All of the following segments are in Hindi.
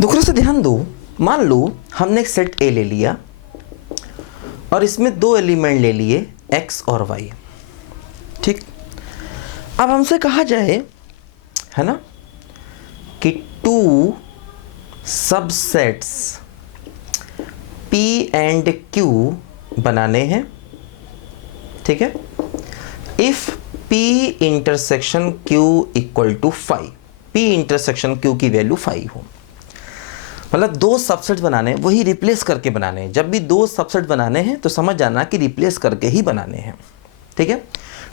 दुखरे से ध्यान दो, मान लो हमने एक सेट ए ले लिया और इसमें दो एलिमेंट ले लिए x और y। ठीक, अब हमसे कहा जाए, है ना, कि two subsets p and q बनाने हैं। ठीक है, if p intersection q equal to 5, p intersection q की वैल्यू 5 हो, मतलब दो सबसेट बनाने, वही रिप्लेस करके बनाने हैं। जब भी दो सबसेट बनाने हैं तो समझ जाना कि रिप्लेस करके ही बनाने हैं। ठीक है,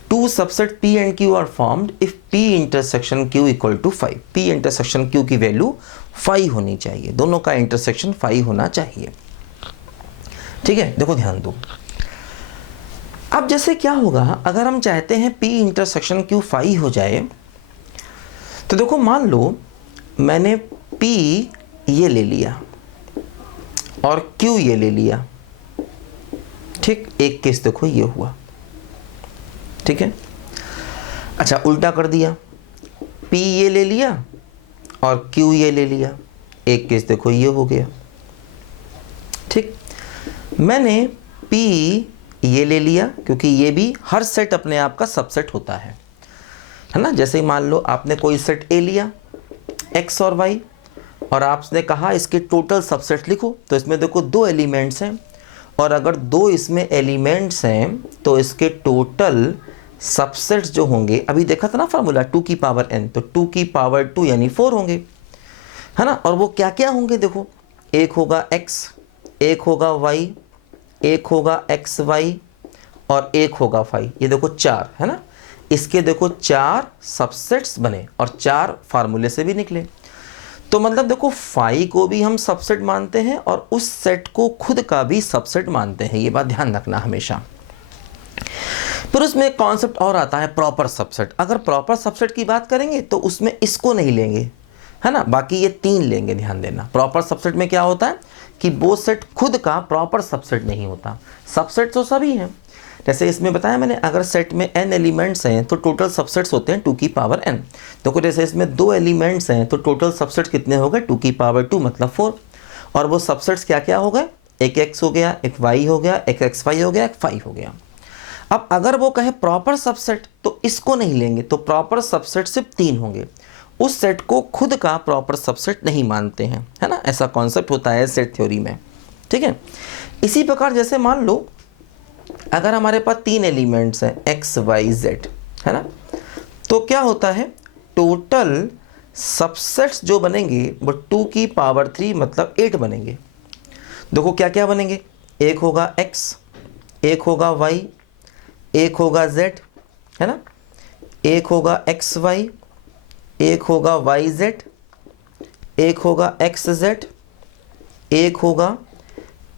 two subset p and q are formed if p intersection q equal to 5। p intersection q की वैल्यू 5 होनी चाहिए, दोनों का इंटरसेक्शन 5 होना चाहिए। ठीक है, देखो ध्यान दो। अब जैसे क्या होगा, अगर हम चाहते हैं p इंटरसेक्शन q 5 हो जाए, तो देखो मान लो मैंने p ये ले लिया और Q ये ले लिया। ठीक, एक केस देखो ये हुआ। ठीक है, अच्छा उल्टा कर दिया, P ये ले लिया और Q ये ले लिया, एक केस देखो ये हो गया। ठीक, मैंने P ये ले लिया क्योंकि ये भी हर सेट अपने आप का सबसेट होता है ना। जैसे मान लो आपने कोई सेट A लिया X और Y और आपने कहा इसके टोटल सबसेट लिखो, तो इसमें देखो दो एलिमेंट्स हैं और अगर दो इसमें एलिमेंट्स हैं तो इसके टोटल सबसेट्स जो होंगे, अभी देखा था ना फार्मूला 2 की पावर n, तो 2 की पावर 2 यानी 4 होंगे, है ना। और वो क्या क्या होंगे देखो, एक होगा x, एक होगा y, एक होगा xy और एक होगा phi। ये देखो 4 है ना, इसके देखो 4 सबसेट्स बने और 4 फार्मूले से भी निकले। तो मतलब देखो फाई को भी हम सबसेट मानते हैं और उस सेट को खुद का भी सबसेट मानते हैं, ये बात ध्यान रखना हमेशा। फिर उसमें एक कॉन्सेप्ट और आता है प्रॉपर सबसेट। अगर प्रॉपर सबसेट की बात करेंगे तो उसमें इसको नहीं लेंगे, है ना, बाकी ये 3 लेंगे। ध्यान देना, प्रॉपर सबसेट में क्या होता है कि वो सेट खुद का प्रॉपर सबसेट नहीं होता। सबसेट तो सभी हैं, जैसे इसमें बताया मैंने, अगर सेट में n एलिमेंट्स हैं तो टोटल सबसेट्स होते हैं 2 की पावर n। देखो जैसे इसमें 2 एलिमेंट्स हैं तो टोटल सबसेट्स कितने हो गए, 2 की पावर 2 मतलब 4। और वो सबसेट्स क्या क्या हो गए, एक x हो गया, एक y हो गया, एक xy हो गया, एक phi हो गया। अब अगर वो कहे प्रॉपर सबसेट तो इसको नहीं लेंगे, तो प्रॉपर सबसेट सिर्फ 3 होंगे, उस सेट को खुद का प्रॉपर सबसेट नहीं मानते हैं, है ना। ऐसा कॉन्सेप्ट होता है सेट थ्योरी में। ठीक है, इसी प्रकार जैसे मान लो अगर हमारे पास 3 एलिमेंट्स हैं x y z, है ना, तो क्या होता है, टोटल सबसेट्स जो बनेंगे वो 2 की पावर 3 मतलब 8 बनेंगे। देखो क्या क्या बनेंगे, एक होगा x, एक होगा y, एक होगा z, है ना, एक होगा xy, एक होगा yz, एक होगा xz, एक होगा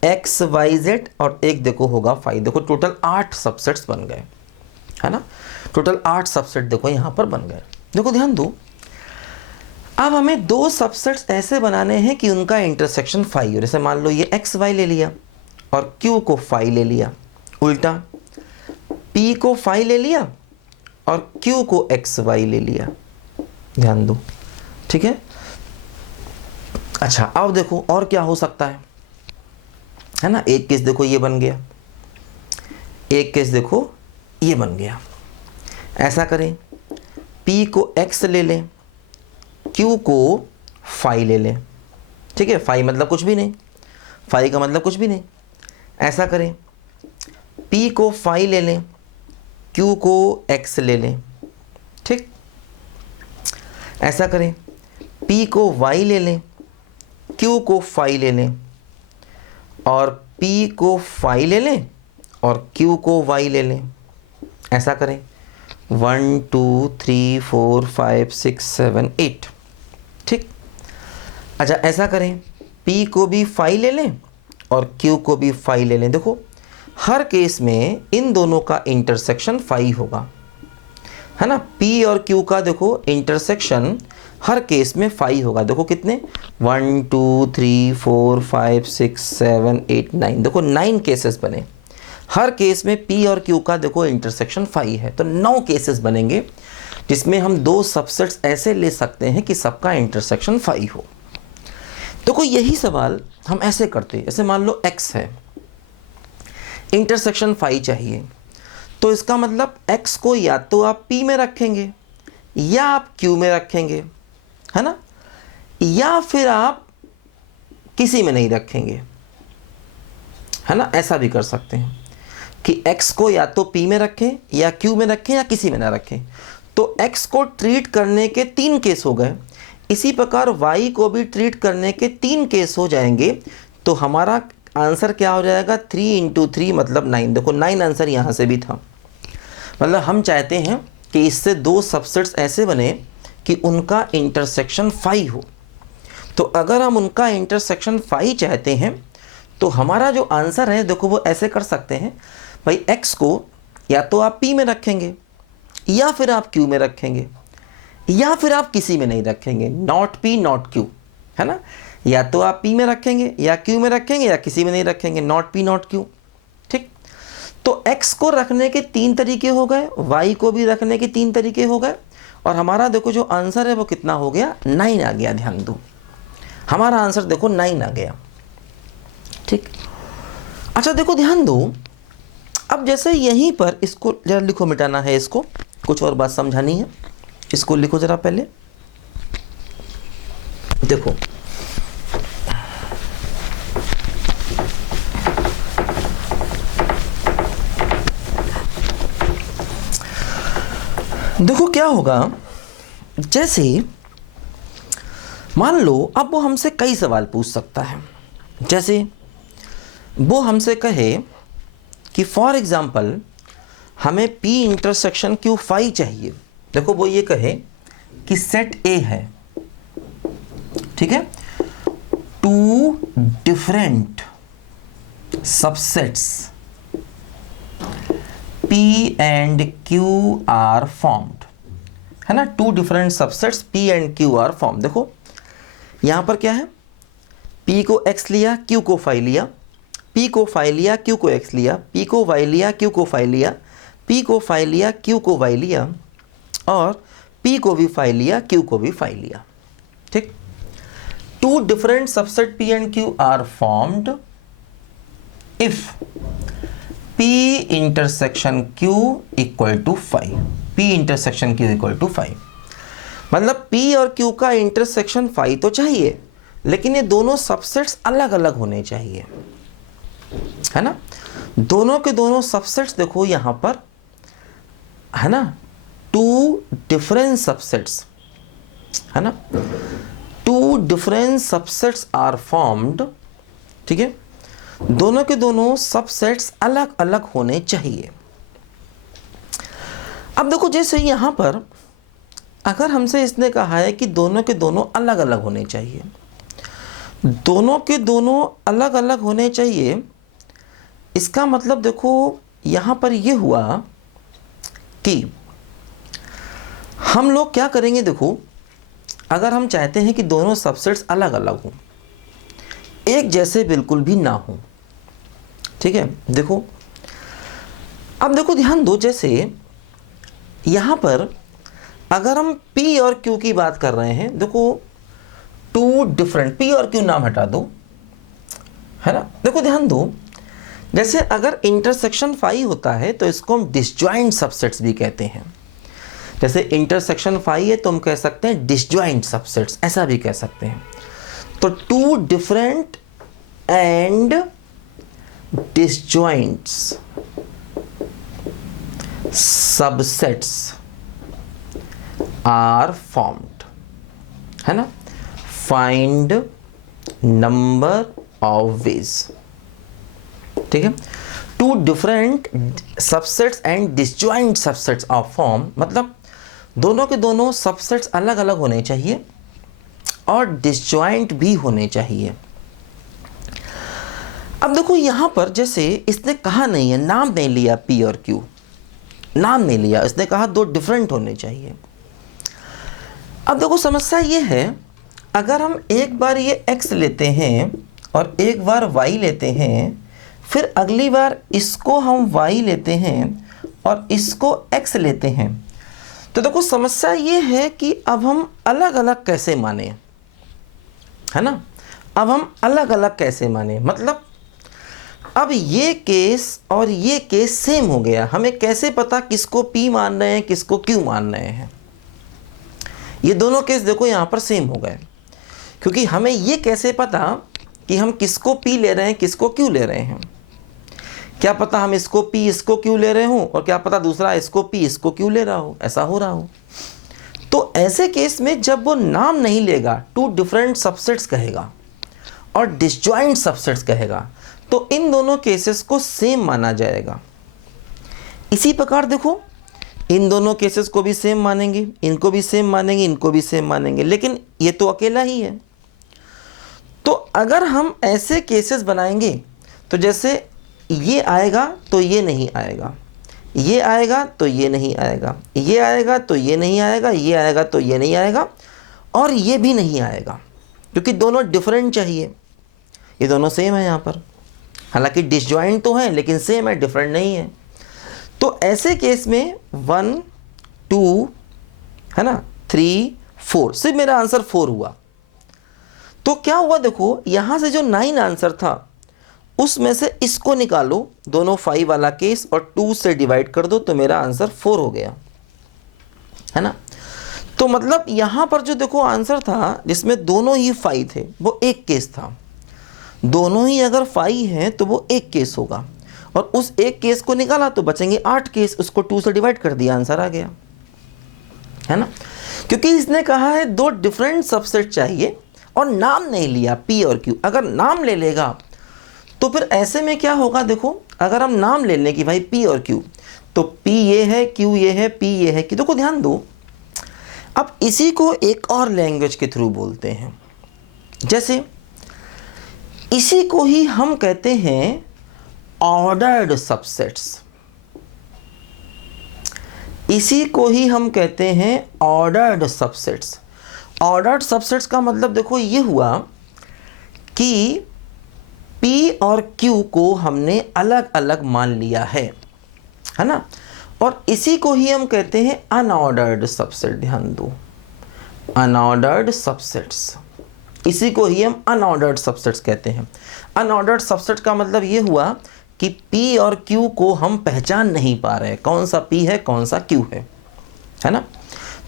xyz और एक देखो होगा phi। देखो टोटल 8 सबसेट्स बन गए, है ना, टोटल 8 सबसेट देखो यहाँ पर बन गए। देखो ध्यान दो, अब हमें दो सबसेट्स ऐसे बनाने हैं कि उनका इंटरसेक्शन phi हो। जैसे मान लो ये xy ले लिया और q को phi ले लिया, उल्टा p को phi ले लिया और q को xy ले लिया। ध्यान दो, ठीक है। अच्छा अब देखो और क्या हो सकता है ना, एक केस देखो ये बन गया, एक केस देखो ये बन गया। ऐसा करें, p को x ले लें, q को phi ले लें। ठीक है, phi मतलब कुछ भी नहीं, phi का मतलब कुछ भी नहीं। ऐसा करें, p को phi ले लें, q को x ले लें। ठीक, ऐसा करें, p को y ले लें, q को phi ले लें और p को phi ले लें और q को y ले लें। ऐसा करें, 1 2 3 4 5 6 7 8। ठीक, अच्छा ऐसा करें, p को भी phi ले लें और q को भी phi ले लें। देखो हर केस में इन दोनों का इंटरसेक्शन phi होगा, है ना। p और q का देखो इंटरसेक्शन हर केस में phi होगा। देखो कितने, 1 2 3 4 5 6 7 8 9, देखो 9 केसेस बने। हर केस में p और q का देखो इंटरसेक्शन phi है, तो 9 केसेस बनेंगे जिसमें हम दो सबसेट्स ऐसे ले सकते हैं कि सबका इंटरसेक्शन phi हो। देखो यही सवाल हम ऐसे करते, ऐसे मान लो x है, इंटरसेक्शन फाई चाहिए, तो इसका मतलब x को या तो आप p में रखेंगे या आप q में रखेंगे, है ना, या फिर आप किसी में नहीं रखेंगे, है ना। ऐसा भी कर सकते हैं कि x को या तो p में रखें या q में रखें या किसी में ना रखें। तो x को ट्रीट करने के 3 केस हो गए, इसी प्रकार y को भी ट्रीट करने के 3 केस हो जाएंगे। तो हमारा आंसर क्या हो जाएगा, 3 × 3 मतलब 9। देखो 9 आंसर यहाँ से भी था। मतलब हम चाहते हैं कि इससे 2 सबसेट्स ऐसे बने कि उनका इंटरसेक्शन 5 हो। तो अगर हम उनका इंटरसेक्शन 5 चाहते हैं तो हमारा जो आंसर है, देखो वो ऐसे कर सकते हैं भाई, x को या तो आप p में रखेंगे या फिर आप q में रखेंगे या फिर आप किसी में नहीं रखेंगे, नॉट p नॉट q, है ना। या तो आप p में रखेंगे या q में रखेंगे या किसी में नहीं रखेंगे, नॉट p नॉट q। ठीक, तो x को रखने के 3 तरीके हो गए, y को भी रखने के 3 तरीके हो गए, और हमारा देखो जो आंसर है वो कितना हो गया, 9 आ गया। ध्यान दो, हमारा आंसर देखो 9 आ गया। ठीक, अच्छा देखो ध्यान दो, अब जैसे यहीं पर इसको जरा लिखो, मिटाना है इसको, कुछ और बात समझानी है, इसको लिखो जरा पहले। देखो देखो क्या होगा, जैसे मान लो अब वो हमसे कई सवाल पूछ सकता है। जैसे वो हमसे कहे कि फॉर एग्जाम्पल हमें P इंटरसेक्शन Q फाई चाहिए। देखो वो ये कहे कि सेट A है, ठीक है, 2 different subsets P and Q are formed, है ना। 2 different subsets P and Q are form. देखो यहां पर क्या है, P को X लिया, Q को फाई लिया, P को फाई लिया, Q को X लिया, P को Y लिया, Q को फाई लिया, P को फाई लिया, Q को Y लिया, और P को भी फाई लिया, Q को भी फाई लिया। ठीक, 2 different subset P and Q are formed if P intersection Q equal to 5। P intersection Q equal to 5 मतलब P और Q का इंटरसेक्शन 5 तो चाहिए, लेकिन ये दोनों सबसेट्स अलग अलग होने चाहिए, है ना। दोनों के दोनों सबसेट्स देखो यहां पर, है ना, 2 डिफरेंट सबसेट्स, है ना, 2 डिफरेंट सबसेट्स आर फॉर्म्ड। ठीक है, दोनों के दोनों सबसेट्स अलग अलग होने चाहिए। अब देखो जैसे यहां पर अगर हमसे इसने कहा है कि दोनों के दोनों अलग अलग होने चाहिए, दोनों के दोनों अलग अलग होने चाहिए, इसका मतलब देखो यहां पर यह हुआ कि हम लोग क्या करेंगे। देखो अगर हम चाहते हैं कि दोनों सबसेट्स अलग अलग हों, एक जैसे बिल्कुल भी ना हो, ठीक है। देखो अब देखो ध्यान दो, जैसे यहां पर अगर हम P और Q की बात कर रहे हैं, देखो 2 डिफरेंट, P और Q नाम हटा दो, है ना। देखो ध्यान दो, जैसे अगर इंटरसेक्शन 5 होता है तो इसको हम डिसजॉइंट सबसेट्स भी कहते हैं। जैसे इंटरसेक्शन 5 है तो हम कह सकते हैं डिसजॉइंट सबसेट्स, ऐसा भी कह सकते हैं। तो 2 different and disjoints subsets are formed, है ना। फाइंड नंबर ऑफ वेज, ठीक है। 2 different subsets and disjoint subsets are form, मतलब दोनों के दोनों सबसेट्स अलग अलग होने चाहिए और डिसजॉइंट भी होने चाहिए। अब देखो यहां पर जैसे इसने कहा नहीं है, नाम नहीं लिया P और Q, नाम नहीं लिया, इसने कहा 2 डिफरेंट होने चाहिए। अब देखो समस्या ये है, अगर हम एक बार ये x लेते हैं और एक बार y लेते हैं, फिर अगली बार इसको हम y लेते हैं और इसको x लेते हैं, तो देखो समस्या ये है कि अब हम अलग अलग कैसे माने, है ना। अब हम अलग अलग कैसे माने, मतलब अब ये केस और ये केस सेम हो गया, हमें कैसे पता किसको P मान रहे हैं किसको Q मान रहे हैं। ये दोनों केस देखो यहाँ पर सेम हो गए, क्योंकि हमें ये कैसे पता कि हम किसको P ले रहे हैं किसको Q ले रहे हैं। क्या पता हम इसको P इसको Q ले रहे हो और क्या पता दूसरा इसको P इसको Q ले रहा हो, ऐसा हो रहा हो। तो ऐसे केस में जब वो नाम नहीं लेगा, टू डिफरेंट सबसेट्स कहेगा और डिसजॉइंट सबसेट्स कहेगा, तो इन दोनों केसेस को सेम माना जाएगा। इसी प्रकार देखो, इन दोनों केसेस को भी सेम मानेंगे, इनको भी सेम मानेंगे, इनको भी सेम मानेंगे, लेकिन ये तो अकेला ही है। तो अगर हम ऐसे केसेस बनाएंगे तो जैसे ये आएगा तो ये नहीं आएगा, ये आएगा तो ये नहीं आएगा, ये आएगा तो ये नहीं आएगा, ये आएगा तो ये नहीं आएगा, और ये भी नहीं आएगा, क्योंकि दोनों डिफरेंट चाहिए। ये दोनों सेम है यहाँ पर, हालांकि डिसजॉइंट तो है लेकिन सेम है, डिफरेंट नहीं है। तो ऐसे केस में 1 2 है ना 3 4, सिर्फ मेरा आंसर 4 हुआ। तो क्या हुआ देखो, यहाँ से जो 9 आंसर था उसमें से इसको निकालो, दोनों 5 वाला केस, और 2 से डिवाइड कर दो तो मेरा आंसर 4 हो गया, है ना। तो मतलब यहाँ पर जो देखो आंसर था जिसमें दोनों ही 5 थे वो एक केस था, दोनों ही अगर 5 हैं तो वो एक केस होगा, और उस एक केस को निकाला तो बचेंगे 8 केस, उसको 2 से डिवाइड कर दिया, आंसर आ गया, है ना। क्योंकि इसने कहा है दो डिफरेंट सबसेट चाहिए और नाम नहीं लिया P और Q। अगर नाम ले लेगा तो फिर ऐसे में क्या होगा, देखो अगर हम नाम ले लें कि भाई P और Q, तो P ये है, Q ये है, P ये है, कि देखो ध्यान दो, अब इसी को एक और लैंग्वेज के थ्रू बोलते हैं। जैसे इसी को ही हम कहते हैं ऑर्डर्ड सबसेट्स, इसी को ही हम कहते हैं ऑर्डर्ड सबसेट्स। ऑर्डर्ड सबसेट्स का मतलब देखो ये हुआ कि P और Q को हमने अलग अलग मान लिया है ना, और इसी को ही हम कहते हैं अनऑर्डर्ड सबसेट। ध्यान दो, अनऑर्डर्ड सबसेट्स, इसी को ही हम अनऑर्डर्ड सबसेट्स कहते हैं। अनऑर्डर्ड सबसेट का मतलब ये हुआ कि P और Q को हम पहचान नहीं पा रहे, कौन सा P है कौन सा Q है ना।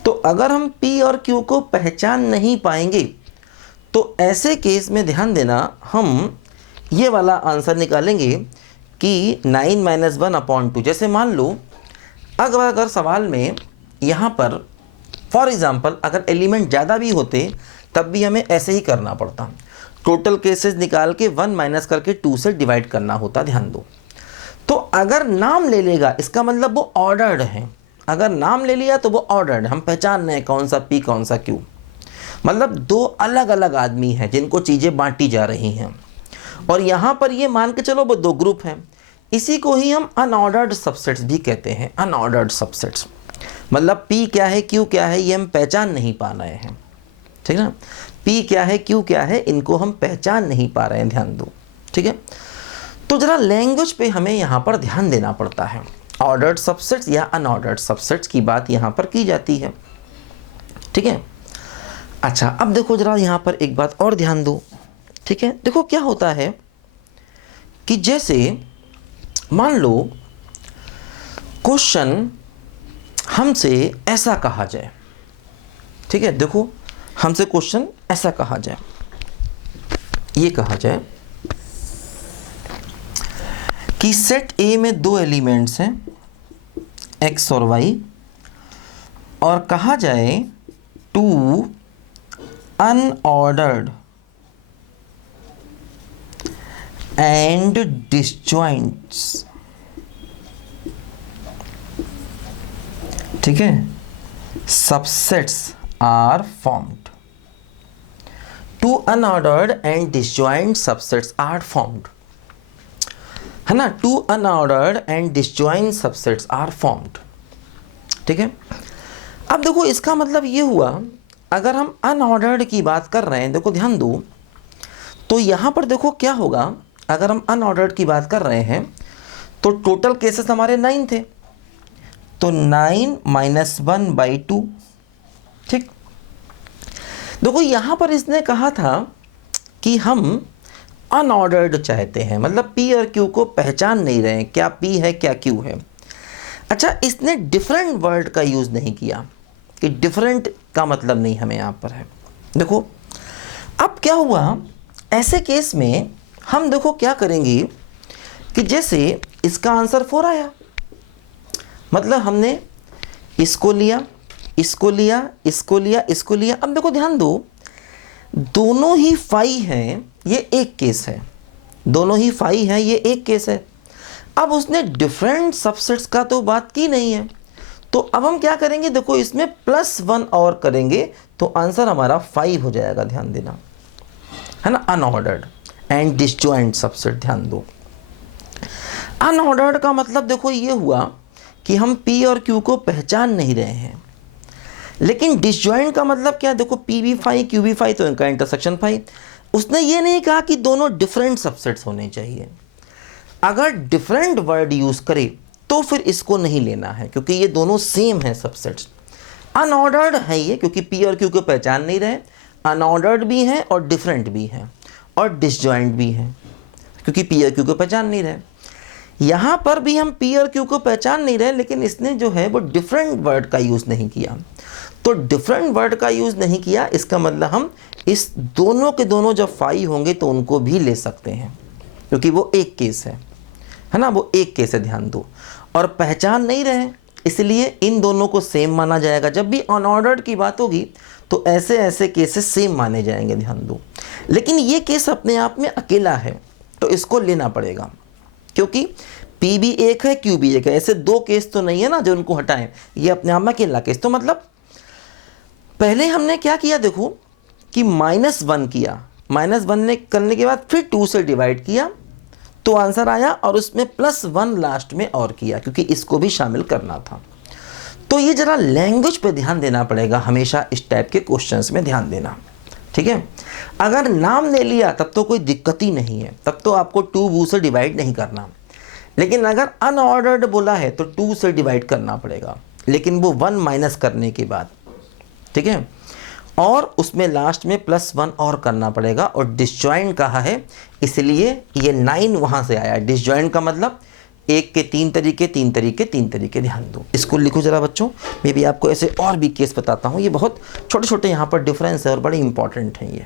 तो अगर हम P और Q को पहचान नहीं पाएंगे तो ऐसे केस में ध्यान देना, हम ये वाला आंसर निकालेंगे कि 9 - 1/2। जैसे मान लो अगर सवाल में यहाँ पर फॉर एग्जांपल अगर एलिमेंट ज़्यादा भी होते तब भी हमें ऐसे ही करना पड़ता, टोटल केसेस निकाल के 1 माइनस करके 2 से डिवाइड करना होता। ध्यान दो, तो अगर नाम ले लेगा इसका मतलब वो ऑर्डर्ड है, अगर नाम ले लिया तो वो ऑर्डर्ड, हम पहचान रहे हैं कौन सा P कौन सा Q, मतलब दो अलग अलग आदमी हैं जिनको चीज़ें बांटी जा रही हैं, और यहाँ पर ये मान के चलो वो दो ग्रुप हैं। इसी को ही हम अनऑर्डर्ड सबसेट्स भी कहते हैं। अनऑर्डर्ड सबसेट्स मतलब P क्या है Q क्या है ये हम पहचान नहीं पा रहे हैं, ठीक है ना। P क्या है Q क्या है इनको हम पहचान नहीं पा रहे हैं, ध्यान दो, ठीक है। तो जरा लैंग्वेज पे हमें यहाँ पर ध्यान देना पड़ता है, ऑर्डर्ड सबसेट्स या अनऑर्डर्ड सबसेट्स की बात यहाँ पर की जाती है, ठीक है। अच्छा, अब देखो जरा यहाँ पर एक बात और ध्यान दो, ठीक है। देखो क्या होता है कि जैसे मान लो क्वेश्चन हमसे ऐसा कहा जाए, ठीक है। देखो हमसे क्वेश्चन ऐसा कहा जाए, ये कहा जाए कि सेट A में 2 एलिमेंट्स हैं X और Y, और कहा जाए 2 अनऑर्डर्ड एंड डिसजॉइंट्स, ठीक है, subsets are formed. 2 unordered and disjoint subsets are formed, है ना। 2 unordered and disjoint subsets are formed, ठीक है। अब देखो इसका मतलब ये हुआ, अगर हम अनऑर्डर्ड की बात कर रहे हैं, देखो ध्यान दो, तो यहाँ पर देखो क्या होगा, अगर हम अनऑर्डर्ड की बात कर रहे हैं तो टोटल केसेस हमारे 9 थे, तो 9 - 1/2, ठीक। देखो यहाँ पर इसने कहा था कि हम अनऑर्डर्ड चाहते हैं, मतलब P और Q को पहचान नहीं रहे हैं, क्या P है क्या Q है। अच्छा, इसने डिफरेंट वर्ड का यूज़ नहीं किया कि डिफरेंट का मतलब नहीं हमें यहाँ पर है। देखो अब क्या हुआ, ऐसे केस में हम देखो क्या करेंगे कि जैसे इसका आंसर 4 आया, मतलब हमने इसको लिया, इसको लिया, इसको लिया, इसको लिया। अब देखो ध्यान दो, दोनों ही 5 हैं, ये एक केस है, दोनों ही 5 हैं, ये एक केस है। अब उसने डिफरेंट सबसेट्स का तो बात की नहीं है, तो अब हम क्या करेंगे, देखो इसमें +1 और करेंगे तो आंसर हमारा 5 हो जाएगा। ध्यान देना, है ना, अनऑर्डर्ड एंड डिसजॉइंट सबसेट। ध्यान दो, अनऑर्डर्ड का मतलब देखो ये हुआ कि हम P और Q को पहचान नहीं रहे हैं, लेकिन डिसजॉइंट का मतलब क्या, देखो P भी 5 Q भी 5 तो इनका इंटरसेक्शन 5। उसने ये नहीं कहा कि दोनों डिफरेंट सबसेट्स होने चाहिए। अगर डिफरेंट वर्ड यूज़ करे तो फिर इसको नहीं लेना है, क्योंकि ये दोनों सेम हैं सबसेट्स। अनऑर्डर्ड है ये, क्योंकि P और Q को पहचान नहीं रहे, अनऑर्डर्ड भी हैं और डिफरेंट भी हैं और डिसजॉइंट भी हैं, क्योंकि P और Q को पहचान नहीं रहे। यहाँ पर भी हम P और Q को पहचान नहीं रहे, लेकिन इसने जो है वो डिफरेंट वर्ड का यूज़ नहीं किया। तो डिफरेंट वर्ड का यूज़ नहीं किया, इसका मतलब हम इस दोनों के दोनों जब 5 होंगे तो उनको भी ले सकते हैं, क्योंकि वो एक केस है ना, वो एक केस है। ध्यान दो, और पहचान नहीं रहे इसलिए इन दोनों को सेम माना जाएगा। जब भी अनऑर्डर्ड की बात होगी तो ऐसे ऐसे केसेस सेम माने जाएंगे। ध्यान दो, लेकिन ये केस अपने आप में अकेला है तो इसको लेना पड़ेगा, क्योंकि P भी एक है, Q भी एक है। ऐसे दो केस तो नहीं है ना जो उनको हटाएं, ये अपने आप में अकेला केस। तो मतलब पहले हमने क्या किया, देखो कि -1 किया, -1 करने के बाद फिर 2 से डिवाइड किया तो आंसर आया, और उसमें +1 लास्ट में और किया, क्योंकि इसको भी शामिल करना था। तो ये जरा लैंग्वेज पे ध्यान देना पड़ेगा, हमेशा इस टाइप के क्वेश्चंस में ध्यान देना, ठीक है। अगर नाम ले लिया तब तो कोई दिक्कत ही नहीं है, तब तो आपको 2 से डिवाइड नहीं करना। लेकिन अगर अनऑर्डर्ड बोला है तो 2 से डिवाइड करना पड़ेगा, लेकिन वो 1 माइनस करने के बाद, ठीक है, और उसमें लास्ट में +1 और करना पड़ेगा। और डिसजॉइंट कहा है इसलिए ये 9 वहाँ से आया। डिसजॉइंट का मतलब 1 के 3 तरीके, 3 तरीके, 3 तरीके। ध्यान दो, इसको लिखो जरा बच्चों, मैं भी आपको ऐसे और भी केस बताता हूँ। ये बहुत छोटे छोटे यहाँ पर डिफरेंस है और बड़े इंपॉर्टेंट हैं ये।